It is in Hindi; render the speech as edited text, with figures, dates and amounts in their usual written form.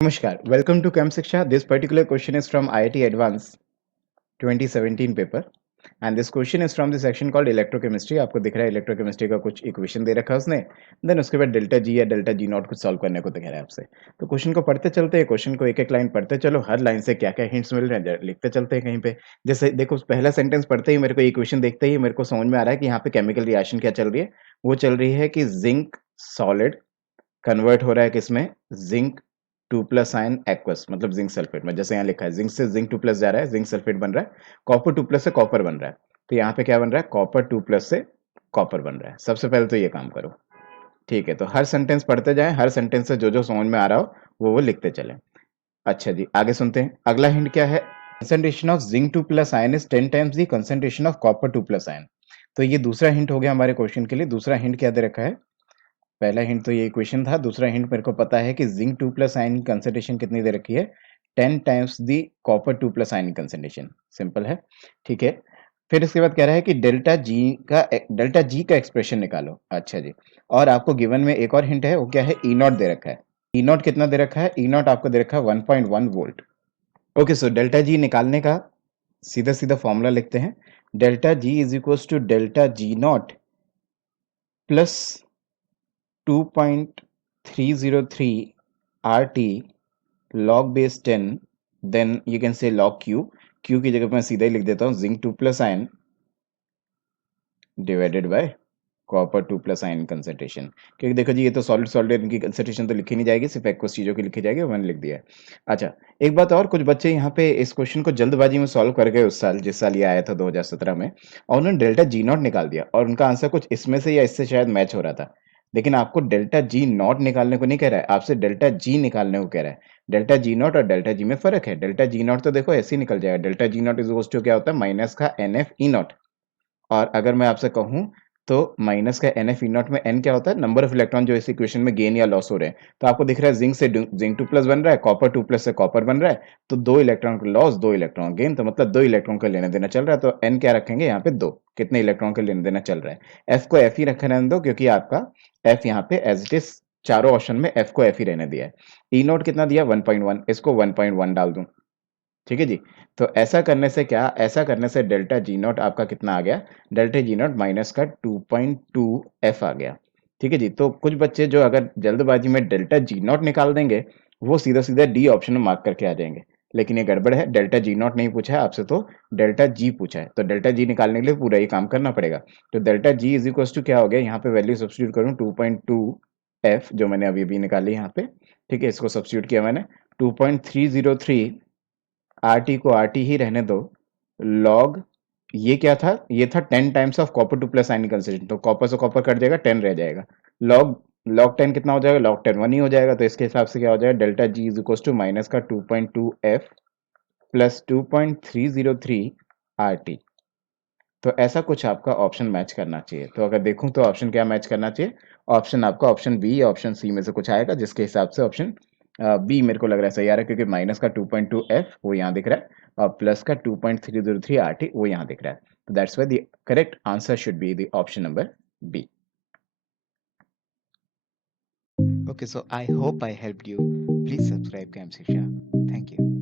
Namaskar. Welcome to Chem Shiksha. This particular question is from IIT Advanced 2017 paper and this question is from the section called electrochemistry. आपको दिख रहा है इलेक्ट्रोकेमिस्ट्री का कुछ इक्वेशन दे रखा है उसने, देन उसके बाद डेल्टा जी या डेल्टा जी नॉट कुछ सॉल्व करने को दिख रहा है आपसे। तो क्वेश्चन को पढ़ते चलते हैं, क्वेश्चन को एक एक लाइन पढ़ते चलो, हर लाइन से क्या क्या हिंट्स मिल रहे हैं लिखते चलते हैं कहीं पे। जैसे देखो पहला सेंटेंस पढ़ते ही मेरे को इक्वेशन देखते ही मेरे को समझ में आ रहा है कि यहाँ पे केमिकल रिएक्शन क्या चल रही है। वो चल रही है कि जिंक सॉलिड कन्वर्ट हो रहा है किसमें, जिंक 2+ आयन एक्वस मतलब जिंक सल्फेट में। जैसे यहाँ लिखा है जिंक से जिंक 2+ जा रहा है, जिंक सल्फेट बन रहा है, कॉपर 2+ से कॉपर बन रहा है। तो यहाँ पे क्या बन रहा है, कॉपर 2+ से कॉपर बन रहा है। सबसे पहले तो ये काम करो, ठीक है। तो हर सेंटेंस पढ़ते जाएं, हर सेंटेंस से जो जो समझ में आ रहा हो वो लिखते चलें। अच्छा जी, आगे सुनते हैं। अगला हिंट क्या है, concentration of zinc 2+ ion is 10 times the concentration of copper 2+ ion. तो ये दूसरा हिंट हो गया हमारे क्वेश्चन के लिए। दूसरा हिंट क्या दे रखा है, पहला हिंट तो ये इक्वेशन था, दूसरा हिंट मेरे को पता है कि जिंक 2+ आयन की कंसंट्रेशन कितनी दे रखी है, 10 times the copper 2+ ion concentration. Simple है, ठीक है। फिर इसके बाद कह रहा है कि डेल्टा जी का एक्सप्रेशन निकालो। अच्छा जी, और आपको गिवन में एक और हिंट है, वो क्या है, ई नॉट दे रखा है। ई नॉट कितना दे रखा है, ई नॉट आपको दे रखा है 1.1 volt. Okay, so delta G निकालने का सीधा सीधा फॉर्मूला लिखते हैं। Delta G is equal to delta G not plus 2.303 RT log base 10, then you can say log Q। Q की जगह मैं सीधा ही लिख देता हूँ zinc 2+ ion divided by copper 2+ ion concentration. क्योंकि देखो जी, ये तो सॉलिड सॉलिड इनकी कंसंट्रेशन तो लिखी नहीं जाएगी, सिर्फ एक्वस चीजों की लिखी जाएगी, वो मैंने लिख दिया है। अच्छा, एक बात और, कुछ बच्चे यहाँ पे इस क्वेश्चन को जल्दबाजी में सॉल्व कर गए उस साल, जिस साल ये आया था 2017 में, और उन्होंने डेल्टा जी नॉट निकाल दिया और उनका आंसर कुछ इसमें से या इससे शायद मैच हो रहा था। लेकिन आपको डेल्टा जी नॉट निकालने को नहीं कह रहा है, आपसे डेल्टा जी निकालने को कह रहा है। डेल्टा जी नॉट और डेल्टा जी में फर्क है। डेल्टा जी नॉट तो देखो ऐसे ही निकल जाएगा, delta G not is equal to क्या होता है, माइनस का एन एफ ई नॉट। और अगर मैं आपसे कहूं तो माइनस का एन एफ ई नॉट में एन क्या होता है, नंबर ऑफ इलेक्ट्रॉन जो इस इक्वेशन में गेन या लॉस हो रहे हैं। तो आपको दिख रहा है जिंक से जिंक 2+ बन रहा है, कॉपर 2+ से कॉपर बन रहा है, तो 2 इलेक्ट्रॉन का लॉस 2 इलेक्ट्रॉन गेन, तो मतलब 2 इलेक्ट्रॉन का लेना देना चल रहा है। तो एन क्या रखेंगे यहाँ पे, 2। कितने इलेक्ट्रॉन का लेना देना चल रहा है, एफ को एफ ही रखे रहने दो, क्योंकि आपका एफ यहाँ पे एज इट इज चारों ऑप्शन में एफ को एफ ही रहने दिया है। ई नोट कितना दिया 1.1, इसको 1.1 डाल दूं, ठीक है जी। तो ऐसा करने से क्या, ऐसा करने से डेल्टा जी नॉट आपका कितना आ गया, डेल्टा जी नॉट माइनस का 2.2 एफ आ गया, ठीक है जी। तो कुछ बच्चे जो अगर जल्दबाजी में डेल्टा जी नॉट निकाल देंगे, वो सीधा सीधा डी ऑप्शन में मार्क करके आ जाएंगे। लेकिन ये गड़बड़ है, डेल्टा जी नॉट नहीं पूछा है आपसे, तो डेल्टा जी पूछा है। तो डेल्टा जी निकालने के लिए पूरा ये काम करना पड़ेगा। तो delta G is equal to क्या हो गया, यहाँ पे वैल्यू सब्स्टिट्यूट करूँ 2.2 एफ जो मैंने अभी अभी निकाली यहाँ पे, ठीक है, इसको सब्स्टिट्यूट किया मैंने। 2.303 आर टी को आर टी ही रहने दो, लॉग ये क्या था, ये था 10 times of copper 2+ ion concentration. तो कॉपर से कॉपर कट जाएगा, 10 रह जाएगा। लॉग लॉग 10 कितना हो जाएगा, लॉग 10 1 ही हो जाएगा। तो इसके हिसाब से क्या हो जाएगा, delta G is equal to minus का 2.2 एफ प्लस 2.303 आर टी। तो ऐसा कुछ आपका ऑप्शन मैच करना चाहिए। तो अगर देखूं तो ऑप्शन क्या मैच करना चाहिए, ऑप्शन आपका ऑप्शन बी या ऑप्शन सी में से कुछ आएगा, जिसके हिसाब से ऑप्शन बी मेरे को लग रहा है सही आ रहा है, क्योंकि माइनस का 2.2 एफ वो यहाँ दिख रहा है और प्लस का 2.303 आर टी वो यहाँ दिख रहा है। तो that's why the correct answer should be the option number B. Okay, so I hope I helped you. Please subscribe Camp Shiksha. Thank you.